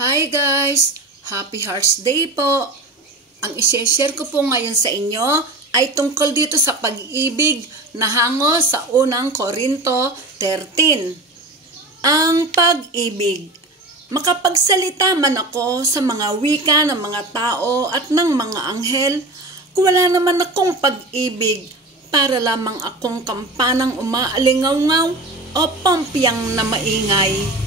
Hi guys! Happy Hearts Day po! Ang isi-share ko po ngayon sa inyo ay tungkol dito sa pag-ibig na hango sa unang Korinto 13. Ang pag-ibig. Makapagsalita man ako sa mga wika ng mga tao at ng mga anghel, kung wala naman akong pag-ibig, para lamang akong kampanang umaalingaw-ngaw o pampiyang na maingay.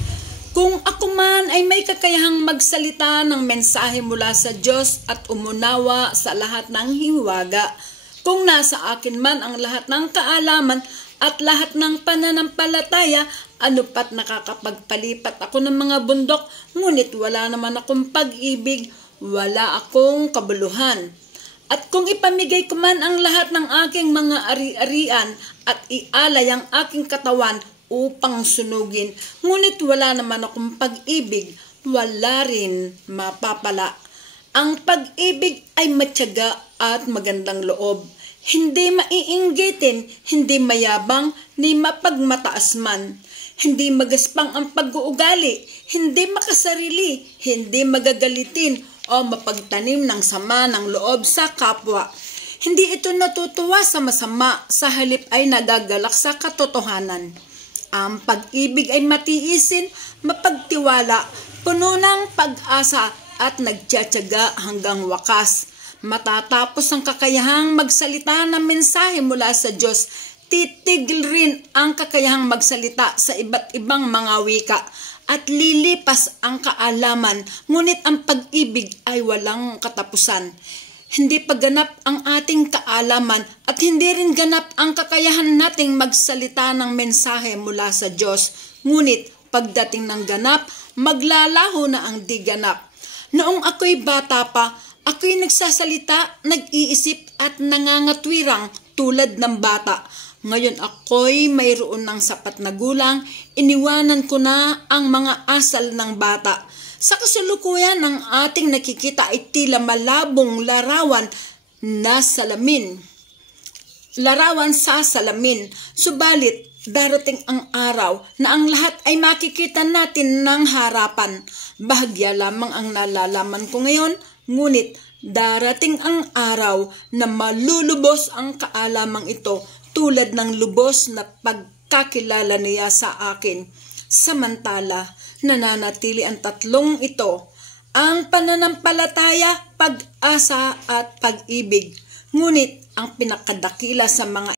Kung ako man ay may kakayahang magsalita ng mensahe mula sa Diyos at umunawa sa lahat ng hiwaga, kung nasa akin man ang lahat ng kaalaman at lahat ng pananampalataya, ano pat nakakapagpalipat ako ng mga bundok, ngunit wala naman akong pag-ibig, wala akong kabuluhan. At kung ipamigay ko man ang lahat ng aking mga ari-arian at ialay ang aking katawan upang sunugin, ngunit wala naman akong pag-ibig, wala rin mapapala. Ang pag-ibig ay matyaga at magandang loob. Hindi maiinggitin, hindi mayabang, ni mapagmataas man. Hindi magaspang ang pag-uugali, hindi makasarili, hindi magagalitin o mapagtanim ng sama ng loob sa kapwa. Hindi ito natutuwa sa masama, sa halip ay nagagalak sa katotohanan. Ang pag-ibig ay matiisin, mapagtiwala, puno ng pag-asa at nagtiyatyaga hanggang wakas. Matatapos ang kakayahang magsalita ng mensahe mula sa Diyos, titigil rin ang kakayahang magsalita sa iba't ibang mga wika at lilipas ang kaalaman, ngunit ang pag-ibig ay walang katapusan. Hindi pa ganap ang ating kaalaman at hindi rin ganap ang kakayahan nating magsalita ng mensahe mula sa Diyos. Ngunit pagdating ng ganap, maglalaho na ang di ganap. Noong ako'y bata pa, ako'y nagsasalita, nag-iisip at nangangatwirang tulad ng bata. Ngayon ako'y mayroon ng sapat na gulang, iniwanan ko na ang mga asal ng bata. Sa kasalukuyan, ang ating nakikita ay tila malabong larawan sa salamin. Subalit, darating ang araw na ang lahat ay makikita natin ng harapan. Bahagya lamang ang nalalaman ko ngayon, ngunit darating ang araw na malulubos ang kaalamang ito tulad ng lubos na pagkakilala niya sa akin. Samantala, nananatili ang tatlong ito, ang pananampalataya, pag-asa at pag-ibig. Ngunit ang pinakadakila sa mga